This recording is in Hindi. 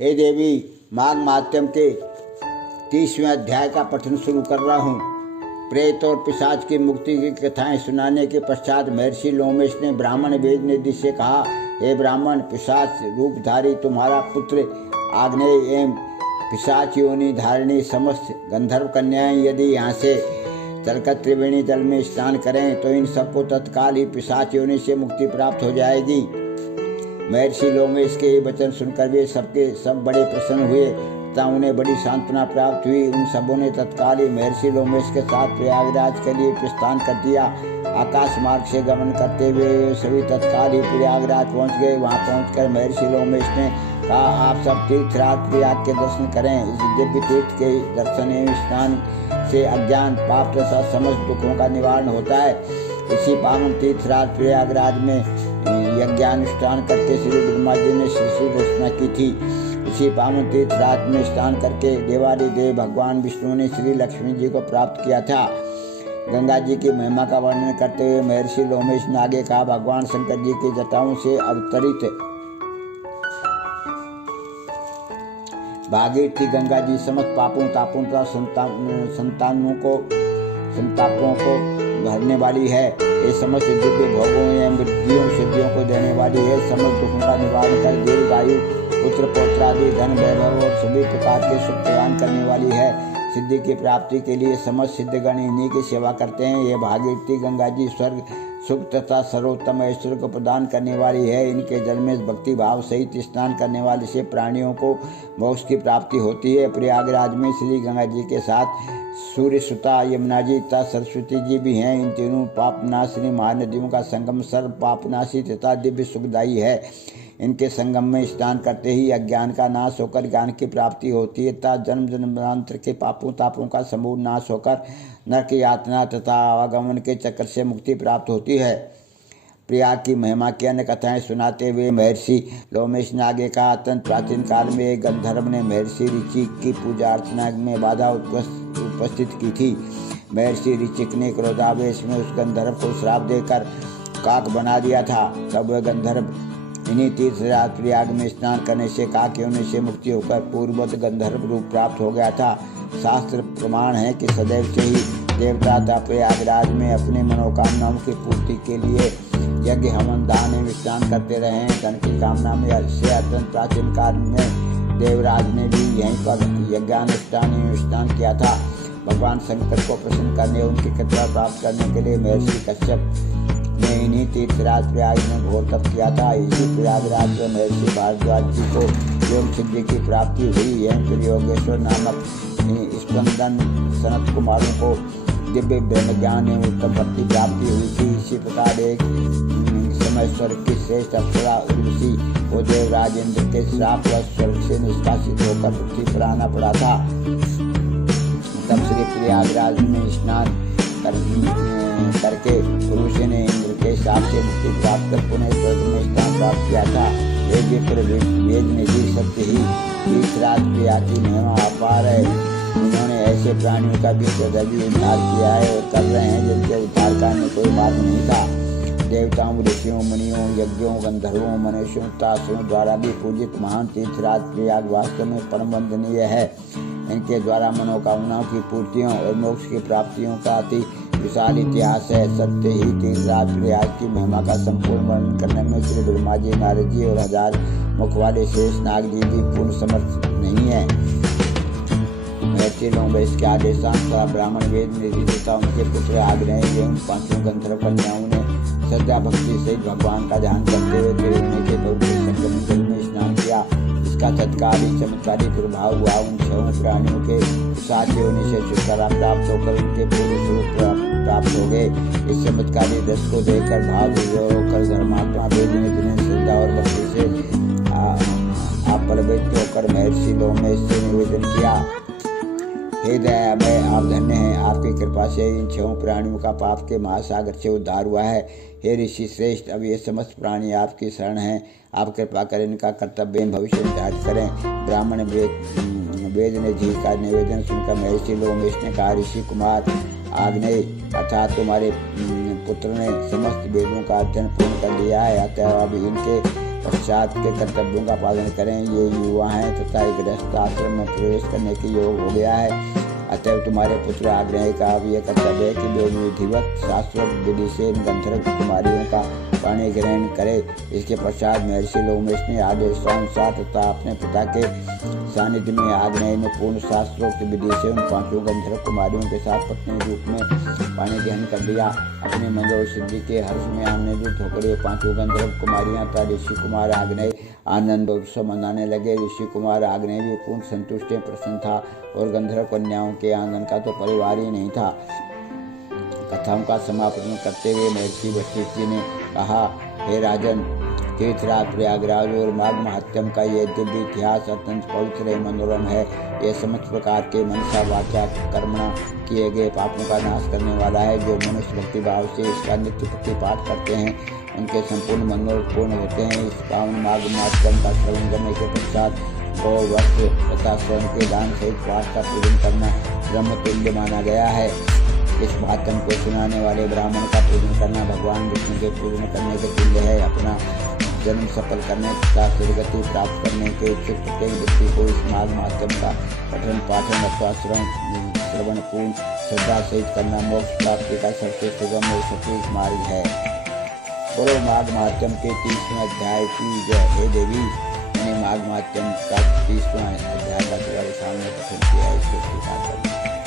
हे देवी, माघ माध्यम के 30वें अध्याय का पठन शुरू कर रहा हूँ। प्रेत और पिशाच की मुक्ति की कथाएं सुनाने के पश्चात महर्षि लोमेश ने ब्राह्मण वेदनिधि से कहा, हे ब्राह्मण, पिशाच रूपधारी तुम्हारा पुत्र आग्नेय एवं पिशाच योनि धारिणी समस्त गंधर्व कन्याएं यदि यहाँ से चलकर त्रिवेणी जल में स्नान करें तो इन सबको तत्काल ही पिशाच योनि से मुक्ति प्राप्त हो जाएगी। महर्षि लोमेश के ये वचन सुनकर वे सबके सब बड़े प्रसन्न हुए तथा उन्हें बड़ी सांत्वना प्राप्त हुई। उन सबों ने तत्काल ही महर्षि लोमेश के साथ प्रयागराज के लिए प्रस्थान कर दिया। आकाश मार्ग से गमन करते हुए सभी तत्काल ही प्रयागराज पहुंच गए। वहां पहुंचकर महर्षि लोमेश ने कहा, आप सब तीर्थराज प्रयाग के दर्शन करें। इस दिव्य तीर्थ के दर्शन एवं स्नान से अज्ञान, पाप तथा समस्त दुखों का निवारण होता है। इसी पावन तीर्थराज प्रयागराज में यज्ञानुष्ठान करके श्री ब्रह्मा जी ने सृष्टि रचना की थी। इसी पावन तीर्थराज में स्नान करके देवादिदेव भगवान विष्णु ने श्री लक्ष्मी जी को प्राप्त किया था। गंगा जी की महिमा का वर्णन करते हुए महर्षि लोमेश ने आगे कहा, भगवान शंकर जी की जटाओं से अवतरित भागीरथी गंगा जी समस्त पापों तापों तथा संतापों को भरने वाली है। ये समस्त दिव्य भोगों एवं वृद्धियों सिद्धियों को देने वाली है। समस्त दुखों का निवारण कर दीर्घायु, पुत्र पौत्र आदि धन वैभव और सभी प्रकार के सुख प्रदान करने वाली है। सिद्धि की प्राप्ति के लिए समस्त सिद्धगण इन्हीं की सेवा करते हैं। ये भागीरथी गंगा जी स्वर्ग सुख तथा सर्वोत्तम ऐश्वर्य को प्रदान करने वाली है। इनके जल में भक्ति भाव सहित स्नान करने वाले से प्राणियों को मोक्ष की प्राप्ति होती है। प्रयागराज में श्री गंगा जी के साथ सूर्य सुता, यमुना जी तथा सरस्वती जी भी हैं। इन तीनों पापनाशिनी महानदियों का संगम सर्व पापनाशी तथा दिव्य सुखदायी है। इनके संगम में स्नान करते ही अज्ञान का नाश होकर ज्ञान की प्राप्ति होती है तथा जन्म जन्मांतर के पापों तापों का समूल नाश होकर नरक यातना तथा आवागमन के चक्र से मुक्ति प्राप्त होती है। प्रयाग की महिमा की अन्य कथाएं सुनाते हुए महर्षि लोमेश ने आगे कहा, अत्यंत प्राचीन काल में एक गंधर्व ने महर्षि ऋचिक की पूजा अर्चना में बाधा उपस्थित की थी। महर्षि ऋचिक ने क्रोधावेश में उस गंधर्व को श्राप देकर काक बना दिया था। तब वह गंधर्व इन्हीं तीर्थराज प्रयाग में स्नान करने से काक योनि से मुक्ति होकर पूर्ववत गंधर्व रूप प्राप्त हो गया था। शास्त्र प्रमाण है कि सदैव से ही देवता था प्रयागराज में अपने मनोकामनाओं की पूर्ति के लिए यज्ञ हवन दान एवं स्नान करते रहे हैं। धन की कामना में से अत्यंत प्राचीन काल में देवराज ने भी यहीं पर यज्ञानुष्ठान एवं स्नान किया था। भगवान शंकर को प्रसन्न करने उनकी कृपा प्राप्त करने के लिए महर्षि कश्यप ने इन्हीं तीर्थराज प्रयाग में घोर तप किया था। इसी प्रयागराज में महर्षि भारद्वाज जी को योग सिद्धि की प्राप्ति हुई है। फिर योगेश्वर नामक स्पंदन सनत कुमारों को दिव्य ब्रह्म ज्ञान एवं उत्तम भक्ति प्राप्ति हुई थी। इसी प्रकार एक समय स्वर्ग की श्रेष्ठ अप्सरा उर्वशी को देवराज इंद्र के श्राप व स्वर्ग से निष्कासित होकर पृथ्वी पर आना पड़ा था। तब श्री प्रयागराज में स्नान करके पुरुष ने इंद्र के शाप से मुक्ति प्राप्त कर पुनः स्वर्ग में स्थान प्राप्त किया था। वेद निधि सत्य ही तीर्थराज प्रयाग की महिमा अपार है। उन्होंने ऐसे प्राणियों का भी उद्धार किया है और कर रहे हैं जिनके उद्धार करने कोई मार्ग नहीं था। देवताओं, ऋषियों, मुनियों, यज्ञों, गंधर्वों, मनुष्यों, तासुरों द्वारा भी पूजित महान तीर्थराज प्रयाग वास्तव में परम वंदनीय है। इनके द्वारा मनोकामनाओं की पूर्तियों और मोक्ष की प्राप्तियों का अति विशाल इतिहास है। सत्य ही तीर्थराज प्रयाग की महिमा का संपूर्ण वर्णन करने में श्री ब्रह्मा जी, नारद जी और 1000 मुख वाले शेष नाग जी भी पूर्ण समर्थ नहीं है। महर्षि लोमेश के आदेशानुसार ब्राह्मण वेदनिधि तथा उनके पुत्र आग्नेय एवं 5 गंधर्व कन्याओं ने श्रद्धा भक्ति सहित भगवान का ध्यान करते हुए त्रिवेणी के पवित्र संगम जल में स्नान किया। इसका तत्काली चमत्कारी प्रभाव हुआ। उन 6 प्राणियों के पिशाच योनि से छुटकारा प्राप्त होकर उनके पूर्ण स्वरूप प्राप्त हो गए। इस चमत्कारी दृश्य को देखकर भाव विभोर होकर धर्मात्मा वेदनिधि ने श्रद्धा और भक्ति से अपरवृत्त होकर महर्षि लोमेश से निवेदन किया, हे दयामय, आप धन्य हैं। आपकी कृपा से इन 6 प्राणियों का पाप के महासागर से उद्धार हुआ है। हे ऋषि श्रेष्ठ, अब ये समस्त प्राणी आपकी शरण हैं। आप कृपा करें, इनका कर्तव्य भविष्य निर्धारित करें। ब्राह्मण वेदनिधि का निवेदन सुनकर महर्षि लोमेश ने कहा, ऋषि कुमार आग्नेय अर्थात तुम्हारे पुत्र ने समस्त वेदों का अध्ययन पूर्ण कर लिया है, अतः अब इनके पश्चात के कर्तव्यों का पालन करें। ये युवा हैं तथा एक गृहस्थ आश्रम में प्रवेश करने के योग हो गया है। अतएव तुम्हारे पुत्र आग्रह का अब यह कर्तव्य है कि वे विधिवत शास्त्रोक्त विधि से इन गंधर्व कुमारियों का पाणी ग्रहण करे। इसके पश्चात महर्षि लोमेश ने आदेशानुसार तथा अपने पिता के सानिध्य में आग्नेय ने पूर्ण शास्त्रोक्त विधि से उन 5 गंधर्व कुमारियों के साथ पत्नी रूप में पाणी ग्रहण कर लिया। अपने मंगल सिद्धि के हर्ष में आनंदित होकर ये 5 गंधर्व कुमारियां तथा ऋषि कुमार आग्नेय आनंद उत्सव मनाने लगे। ऋषि कुमार आग्नेय भी पूर्ण संतुष्ट प्रसन्न था और गंधर्व कन्याओं के आनंद का तो परिवार ही नहीं था। कथाओं का समापन करते हुए महर्षि वशिष्ठ जी ने कहा, हे राजन, तीर्थराज प्रयागराज और माघ महात्म्य का यह दिव्य इतिहास अत्यंत पवित्र एवं मनोरम है। यह समस्त प्रकार के मनसा वाचा कर्मणा किए गए पापों का नाश करने वाला है। जो मनुष्य भक्ति भाव से इसका नित्य प्रति पाठ करते हैं उनके संपूर्ण मनोरथ पूर्ण होते हैं। इस पावन माघ महात्म्य का श्रवण करने के पश्चात गौ वस्त्र तथा स्वर्ण के दान सहित पाठ का पूजन करना ब्रह्म तुल्य माना गया है। इस महात्म्य को सुनाने वाले ब्राह्मण का पूजन करना भगवान विष्णु के पूजन करने के तुल्य है। अपना जन्म सफल करने तथा सदगति प्राप्त करने के इच्छुक प्रत्येक व्यक्ति को इस माघ महात्म्य का पठन पाठन अथवा श्रवण पूर्ण श्रद्धा सहित करना मोक्ष प्राप्ति का सबसे सुगम और सटीक मार्ग है। बोलो माघ महात्म्य के 30वें अध्याय की जय। हे देवी, मैंने माघ महात्म्य का 30वां अध्याय का तुम्हारे सामने पठन किया है। इसको स्वीकार करना।